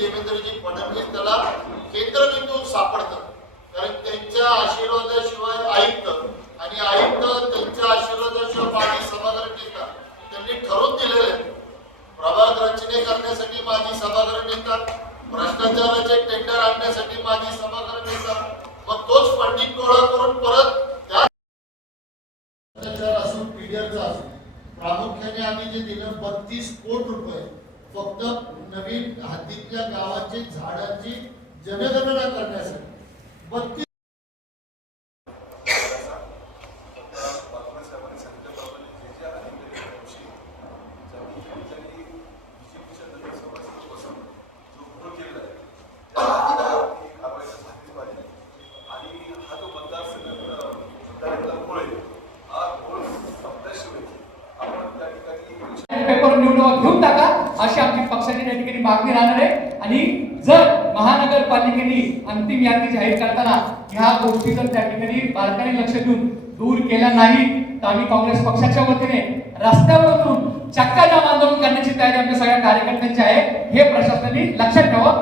देवेंद्रजी फडणवीस त्याला केंद्रबिंदू सापडतात, कारण त्यांच्या आशीर्वादाशिवाय आयुक्त आणि आयुक्त त्यांच्या आशीर्वादाशिवाय माजी सभागृह नेता त्यांनी ठरवून दिलेले आहे. प्रभाग रचने करण्यासाठी माजी सभागृह नेता, भ्रष्टाचाराचे टेंडर आणण्यासाठी माजी सभागृह नेता, मग तोच फंडिंग गोळा करून परत त्या असून पीडीआरचा असून प्रामुख्याने आम्ही जे दिलं 32 कोटी रुपये फक्त नवीन हद्दीतल्या गावांची झाडांची जनगणना करण्यासाठी 32 पेपर निवडणूक घेऊन टाका अशी आमची पक्षाची त्या ठिकाणी मागणी राहणार आहे. आणि जर महानगरपालिकेने अंतिम यादी जाहीर करताना ह्या गोष्टी जर त्या ठिकाणी बारकाईने लक्ष देऊन दूर केल्या नाही तर आम्ही काँग्रेस पक्षाच्या वतीने रस्त्यावर उतरून चक्का जाम आंदोलन करण्याची तयारी आमच्या सगळ्या कार्यकर्त्यांची आहे. हे प्रशासनाने लक्षात ठेवा.